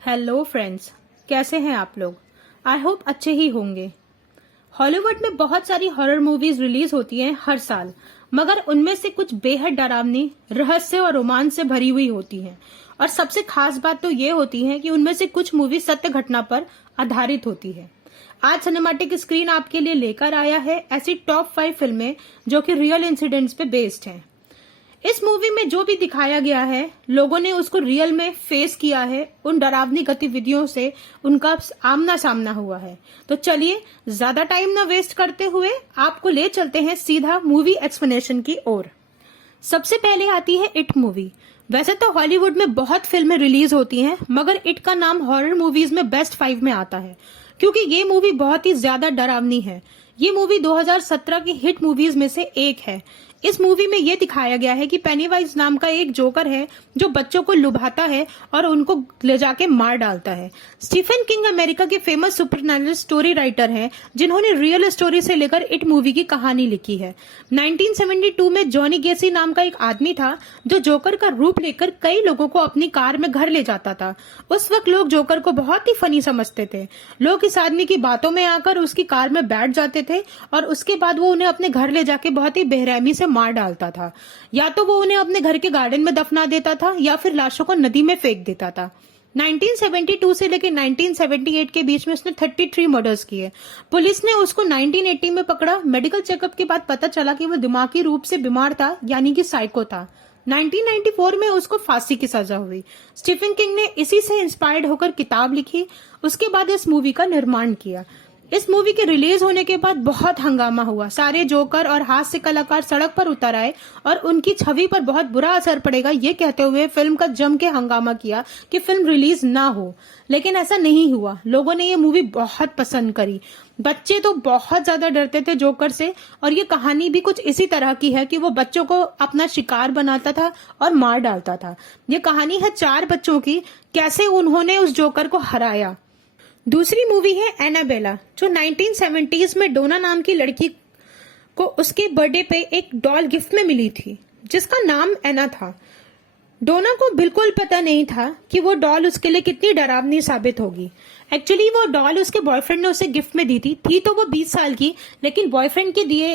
Hello friends, कैसे हैं आप लोग। आई होप अच्छे ही होंगे। हॉलीवुड में बहुत सारी हॉरर मूवीज रिलीज होती हैं हर साल, मगर उनमें से कुछ बेहद डरावनी, रहस्य और रोमांच से भरी हुई होती हैं। और सबसे खास बात तो ये होती है कि उनमें से कुछ मूवी सत्य घटना पर आधारित होती है। आज सिनेमैटिक स्क्रीन आपके लिए लेकर आया है ऐसी टॉप 5 फिल्में जो कि रियल इंसिडेंट्स पे बेस्ड हैं। इस मूवी में जो भी दिखाया गया है, लोगों ने उसको रियल में फेस किया है। उन डरावनी गतिविधियों से उनका आमना सामना हुआ है। तो चलिए ज्यादा टाइम ना वेस्ट करते हुए आपको ले चलते हैं सीधा मूवी एक्सप्लेनेशन की ओर। सबसे पहले आती है इट मूवी। वैसे तो हॉलीवुड में बहुत फिल्में रिलीज होती हैं, मगर इट का नाम हॉरर मूवीज में बेस्ट 5 में आता है क्योंकि ये मूवी बहुत ही ज्यादा डरावनी है। ये मूवी 2017 की हिट मूवीज में से एक है। इस मूवी में ये दिखाया गया है कि पेनीवाइज नाम का एक जोकर है जो बच्चों को लुभाता है और उनको ले जाके मार डालता है। स्टीफन किंग अमेरिका के फेमस सुपरनैचुरल स्टोरी राइटर हैं जिन्होंने रियल स्टोरी से लेकर इट मूवी की कहानी लिखी है। 1972 में जॉनी गेसी नाम का एक आदमी था जो जोकर का रूप लेकर कई लोगों को अपनी कार में घर ले जाता था। उस वक्त लोग जोकर को बहुत ही फनी समझते थे। लोग इस आदमी की बातों में आकर उसकी कार में बैठ जाते थे और उसके बाद वो उन्हें अपने घर ले जाके बहुत ही बेरहमी से मार डालता था। या तो वो उन्हें अपने घर के गार्डन में दफना देता था या फिर लाशों को नदी में फेंक देता था। 1972 से लेकर 1978 के बीच में उसने 33 मर्डर्स किए। पुलिस ने उसको 1980 में पकड़ा। मेडिकल चेकअप के बाद पता चला कि वो दिमागी रूप से बीमार था, यानी कि साइको था। 1994 में उसको फांसी की सजा हुई। स्टीफन किंग ने इसी से इंस्पायर्ड होकर किताब लिखी। उसके बाद इस मूवी का निर्माण किया। इस मूवी के रिलीज होने के बाद बहुत हंगामा हुआ। सारे जोकर और हास्य कलाकार सड़क पर उतर आए और उनकी छवि पर बहुत बुरा असर पड़ेगा ये कहते हुए फिल्म का जम के हंगामा किया कि फिल्म रिलीज ना हो। लेकिन ऐसा नहीं हुआ। लोगों ने ये मूवी बहुत पसंद करी। बच्चे तो बहुत ज्यादा डरते थे जोकर से, और ये कहानी भी कुछ इसी तरह की है कि वो बच्चों को अपना शिकार बनाता था और मार डालता था। ये कहानी है 4 बच्चों की, कैसे उन्होंने उस जोकर को हराया। दूसरी मूवी है एनाबेला, जो 1970s में डोना नाम की लड़की को उसके बर्थडे पे एक डॉल गिफ्ट में मिली थी जिसका नाम एना था। डोना को बिल्कुल पता नहीं था कि वो डॉल उसके लिए कितनी डरावनी साबित होगी। एक्चुअली वो डॉल उसके बॉयफ्रेंड ने उसे गिफ्ट में दी थी तो वो 20 साल की, लेकिन बॉयफ्रेंड के दिए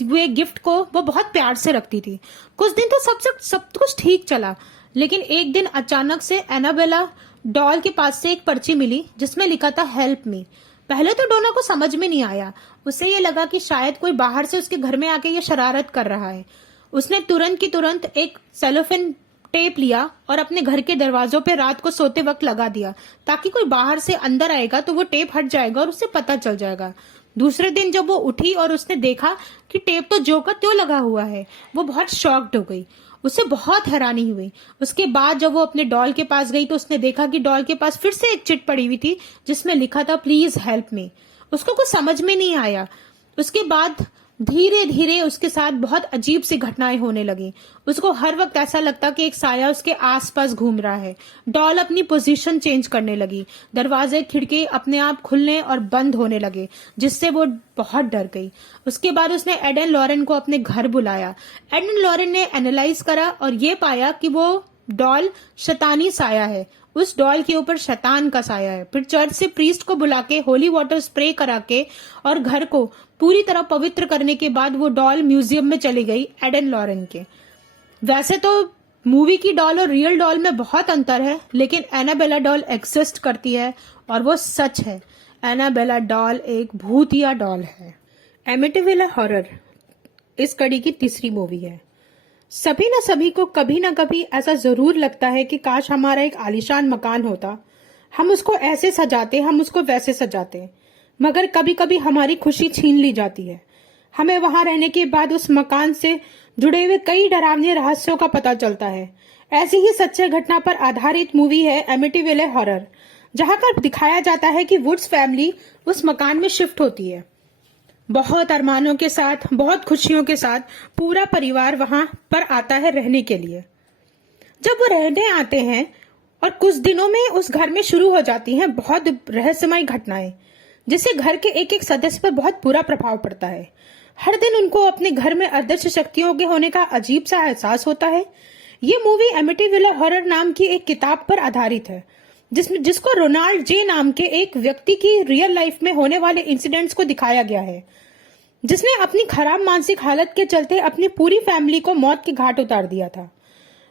हुए गिफ्ट को वो बहुत प्यार से रखती थी। कुछ दिन तो सब कुछ ठीक चला, लेकिन एक दिन अचानक से एनाबेला डॉल के पास से एक पर्ची मिली जिसमें लिखा था हेल्प मी। पहले तो डोना को समझ में नहीं आया। उसे ये लगा कि शायद कोई बाहर से उसके घर में आके ये शरारत कर रहा है। उसने तुरंत की तुरंत एक सेलोफेन टेप लिया और अपने घर के दरवाजों पे रात को सोते वक्त लगा दिया ताकि कोई बाहर से अंदर आएगा तो वो टेप हट जाएगा और उसे पता चल जाएगा। दूसरे दिन जब वो उठी और उसने देखा कि टेप तो जो का त्यों लगा हुआ है, वो बहुत शॉक्ड हो गई। उसे बहुत हैरानी हुई। उसके बाद जब वो अपने डॉल के पास गई तो उसने देखा कि डॉल के पास फिर से एक चिट पड़ी हुई थी जिसमें लिखा था प्लीज हेल्प मी। उसको कुछ समझ में नहीं आया। उसके बाद धीरे धीरे उसके साथ बहुत अजीब सी घटनाएं होने लगी। उसको हर वक्त ऐसा लगता कि एक साया उसके आसपास घूम रहा है। डॉल अपनी पोजीशन चेंज करने लगी। दरवाजे खिड़की अपने आप खुलने और बंद होने लगे जिससे वो बहुत डर गई। उसके बाद उसने एडन लॉरेन को अपने घर बुलाया। एडन लॉरेन ने एनालाइज करा और ये पाया कि वो डॉल शैतानी साया है। उस डॉल के ऊपर शैतान का साया है। फिर चर्च से प्रीस्ट को बुला के होली वाटर स्प्रे करा के और घर को पूरी तरह पवित्र करने के बाद वो डॉल म्यूजियम में चली गई एडन लॉरेन के। वैसे तो मूवी की डॉल और रियल डॉल में बहुत अंतर है, लेकिन एनाबेला डॉल एग्जिस्ट करती है और वो सच है। एनाबेला डॉल एक भूतिया डॉल है। एमिटिविले हॉरर इस कड़ी की तीसरी मूवी है। सभी न सभी को कभी न कभी ऐसा जरूर लगता है कि काश हमारा एक आलीशान मकान होता, हम उसको ऐसे सजाते, हम उसको वैसे सजाते, मगर कभी कभी हमारी खुशी छीन ली जाती है। हमें वहां रहने के बाद उस मकान से जुड़े हुए कई डरावने रहस्यों का पता चलता है। ऐसी ही सच्चे घटना पर आधारित मूवी है एमिटिविले हॉरर, जहां पर दिखाया जाता है कि वुड्स फैमिली उस मकान में शिफ्ट होती है। बहुत अरमानों के साथ, बहुत खुशियों के साथ पूरा परिवार वहां पर आता है रहने के लिए। जब वो रहने आते हैं और कुछ दिनों में उस घर में शुरू हो जाती हैं बहुत रहस्यमय घटनाएं, जिससे घर के एक एक सदस्य पर बहुत बुरा प्रभाव पड़ता है। हर दिन उनको अपने घर में अदृश्य शक्तियों के होने का अजीब सा एहसास होता है। ये मूवी एमिटिविले हॉरर नाम की एक किताब पर आधारित है जिसको रोनाल्ड जे नाम के एक व्यक्ति की रियल लाइफ में होने वाले इंसिडेंट्स को दिखाया गया है, जिसने अपनी खराब मानसिक हालत के चलते अपनी पूरी फैमिली को मौत के घाट उतार दिया था।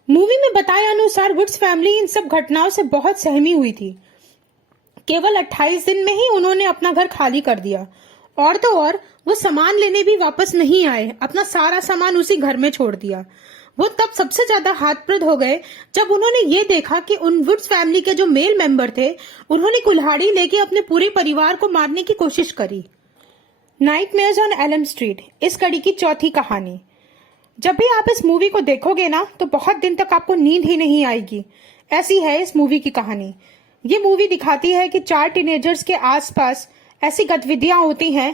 मूवी में बताए अनुसार वुड्स फैमिली इन सब घटनाओं से बहुत सहमी हुई थी। केवल 28 दिन में ही उन्होंने अपना घर खाली कर दिया, और तो और वो सामान लेने भी वापस नहीं आए, अपना सारा सामान उसी घर में छोड़ दिया। वो तब सबसे ज्यादा हाथप्रद हो गए जब उन्होंने ये देखा कि उन वुड्स फैमिली के जो मेल मेंबर थे, उन्होंने कुल्हाड़ी लेके अपने पूरे परिवार को मारने की कोशिश करी। नाइटमेयर्स ऑन एलम स्ट्रीट इस कड़ी की चौथी कहानी। जब भी आप इस मूवी को देखोगे ना, तो बहुत दिन तक आपको नींद ही नहीं आएगी। ऐसी है इस मूवी की कहानी। ये मूवी दिखाती है कि 4 टीनेजर्स के आसपास ऐसी गतिविधियां होती हैं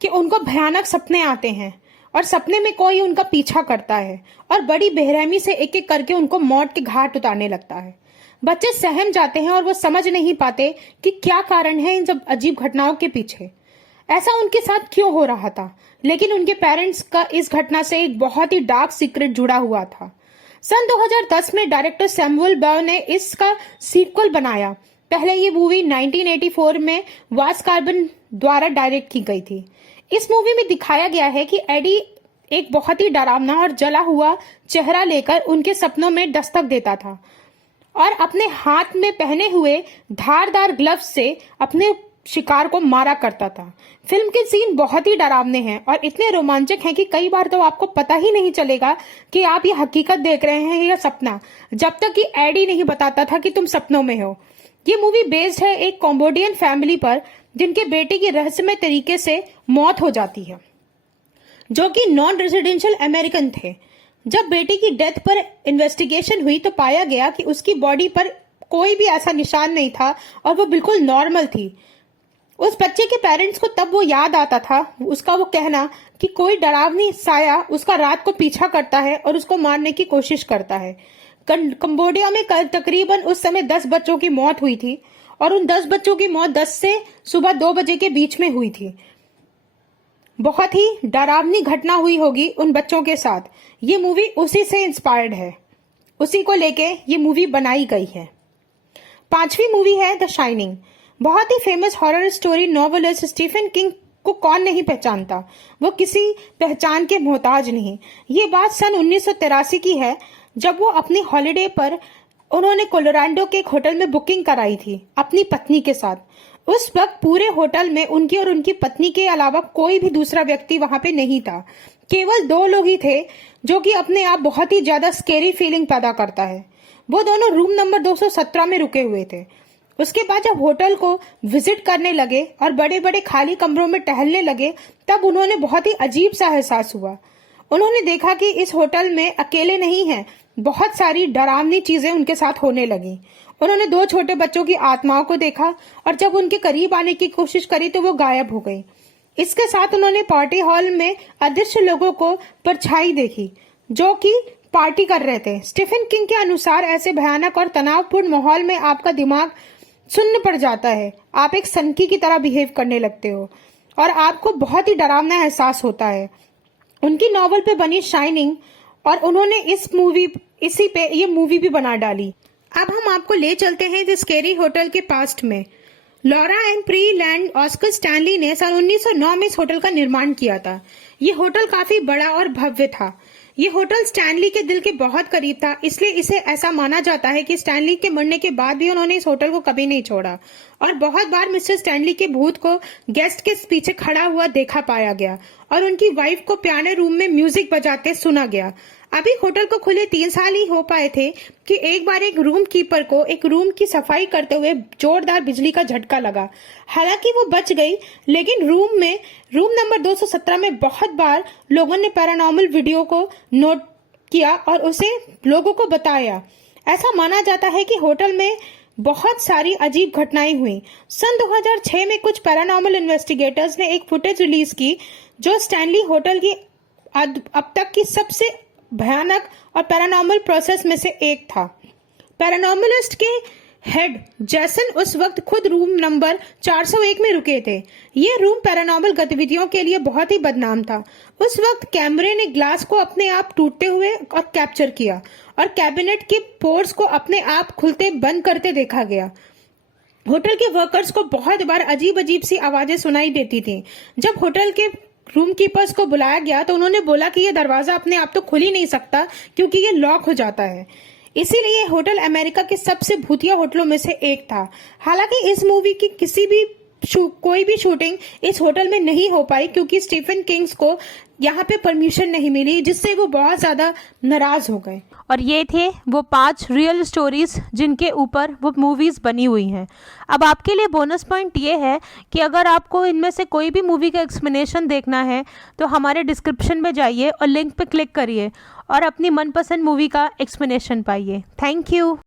कि उनको भयानक सपने आते हैं, और सपने में कोई उनका पीछा करता है और बड़ी बेरहमी से एक एक करके उनको मौत के घाट उतारने लगता है। बच्चे सहम जाते हैं और वो समझ नहीं पाते कि क्या कारण है इन सब अजीब घटनाओं के पीछे, ऐसा उनके साथ क्यों हो रहा था। लेकिन उनके पेरेंट्स का इस घटना से एक बहुत ही डार्क सीक्रेट जुड़ा हुआ था। सन 2010 में डायरेक्टर सैमुअल बर्न ने इसका सीक्वल बनाया। पहले ये मूवी 1984 में वास कार्बन द्वारा डायरेक्ट की गई थी। इस मूवी में दिखाया गया है कि एडी एक बहुत ही डरावना और जला हुआ चेहरा लेकर उनके सपनों में दस्तक देता था और अपने हाथ में पहने हुए धारदार ग्लव्स से अपने शिकार को मारा करता था। फिल्म के सीन बहुत ही डरावने हैं और इतने रोमांचक हैं कि कई बार तो आपको पता ही नहीं चलेगा कि आप ये हकीकत देख रहे हैं या सपना, जब तक कि एडी नहीं बताता था कि तुम सपनों में हो। ये मूवी बेस्ड है एक कम्बोडियन फैमिली पर जिनके बेटे की रहस्यमय तरीके से मौत हो जाती है, जो कि नॉन रेजिडेंशियल अमेरिकन थे। जब बेटे की डेथ पर इन्वेस्टिगेशन हुई तो पाया गया कि उसकी बॉडी पर कोई भी ऐसा निशान नहीं था और वो बिल्कुल नॉर्मल थी। उस बच्चे के पेरेंट्स को तब वो याद आता था, उसका वो कहना कि कोई डरावनी साया उसका रात को पीछा करता है और उसको मारने की कोशिश करता है। कंबोडिया में तकरीबन उस समय 10 बच्चों की मौत हुई थी और उन 10 बच्चों की मौत 10 से सुबह 2 बजे के बीच में हुई थी। बहुत ही डरावनी घटना हुई होगी उन बच्चों के साथ। ये मूवी उसी से इंस्पायर्ड है, उसी को लेके ये मूवी बनाई गई है। 5वीं मूवी है द शाइनिंग। बहुत ही famous horror story novelist Stephen King को कौन नहीं पहचानता, वो किसी पहचान के मोहताज नहीं। ये बात सन 1983 की है, जब वो अपनी हॉलिडे पर उन्होंने कोलोराडो के एक होटल में बुकिंग कराई थी अपनी पत्नी के साथ। उस वक्त पूरे होटल में उनकी और उनकी पत्नी के अलावा कोई भी दूसरा व्यक्ति वहां पे नहीं था। केवल 2 लोग ही थे, जो कि अपने आप बहुत ही ज्यादा स्केरी फीलिंग पैदा करता है। वो दोनों रूम नंबर 217 में रुके हुए थे। उसके बाद जब होटल को विजिट करने लगे और बड़े बड़े खाली कमरों में टहलने लगे, तब उन्होंने बहुत ही अजीब सा एहसास हुआ। उन्होंने देखा कि इस होटल में अकेले नहीं हैं, बहुत सारी डरावनी चीजें उनके साथ होने लगी। उन्होंने 2 छोटे बच्चों की आत्माओं को देखा और जब उनके करीब आने की कोशिश करी तो वो गायब हो गई। इसके साथ उन्होंने पार्टी हॉल में अदृश्य लोगों को परछाई देखी, जो कि पार्टी कर रहे थे। स्टीफन किंग के अनुसार ऐसे भयानक और तनावपूर्ण माहौल में आपका दिमाग सुन्न पड़ जाता है, आप एक सनकी की तरह बिहेव करने लगते हो और आपको बहुत ही डरावना एहसास होता है। उनकी नॉवल पे बनी शाइनिंग और उन्होंने इसी पे ये मूवी भी बना डाली। अब हम आपको ले चलते हैं द स्केरी होटल के पास्ट में। Laura and pre land Oscar Stanley ने साल 1909 में इस होटल का निर्माण किया था। ये होटल काफी बड़ा और भव्य था। ये होटल स्टैनली के दिल के बहुत करीब था, इसलिए इसे ऐसा माना जाता है कि स्टैनली के मरने के बाद भी उन्होंने इस होटल को कभी नहीं छोड़ा और बहुत बार मिस्टर स्टैनली के भूत को गेस्ट के पीछे खड़ा हुआ देखा पाया गया और उनकी वाइफ को पियानो रूम में म्यूजिक बजाते सुना गया। अभी होटल को खुले 3 साल ही हो पाए थे कि एक बार एक रूम कीपर को एक रूम की सफाई करते हुए जोरदार बिजली का झटका लगा। हालांकि वो बच गई, लेकिन रूम नंबर 217 में बहुत बार लोगों ने पैरानॉर्मल वीडियो को नोट किया और उसे लोगों को बताया। ऐसा माना जाता है कि होटल में बहुत सारी अजीब घटनाएं हुई। सन 2006 में कुछ पैरानॉर्मल इन्वेस्टिगेटर्स ने एक फुटेज रिलीज की जो स्टैनली होटल की अब तक की सबसे भयानक और पैरानॉर्मल प्रोसेस में से एक था। पैरानॉर्मलिस्ट के हेड जैसन उस वक्त खुद रूम नंबर 401 में रुके थे। ये रूम पैरानॉर्मल गतिविधियों के लिए बहुत ही बदनाम था। उस वक्त कैमरे ने ग्लास को अपने आप टूटते हुए और कैप्चर किया और कैबिनेट के पोर्स को अपने आप खुलते बंद करते देखा गया। होटल के वर्कर्स को बहुत बार अजीब अजीब सी आवाजें सुनाई देती थी। जब होटल के रूम कीपर्स को बुलाया गया तो उन्होंने बोला कि यह दरवाजा अपने आप तो खुल ही नहीं सकता क्योंकि ये लॉक हो जाता है। इसीलिए होटल अमेरिका के सबसे भूतिया होटलों में से एक था। हालांकि इस मूवी की कोई भी शूटिंग इस होटल में नहीं हो पाई क्योंकि स्टीफन किंग्स को यहाँ पे परमिशन नहीं मिली, जिससे वो बहुत ज्यादा नाराज हो गए। और ये थे वो 5 रियल स्टोरीज जिनके ऊपर वो मूवीज बनी हुई हैं। अब आपके लिए बोनस पॉइंट ये है कि अगर आपको इनमें से कोई भी मूवी का एक्सप्लेनेशन देखना है तो हमारे डिस्क्रिप्शन में जाइए और लिंक पे क्लिक करिए और अपनी मनपसंद मूवी का एक्सप्लेनेशन पाइए। Thank you.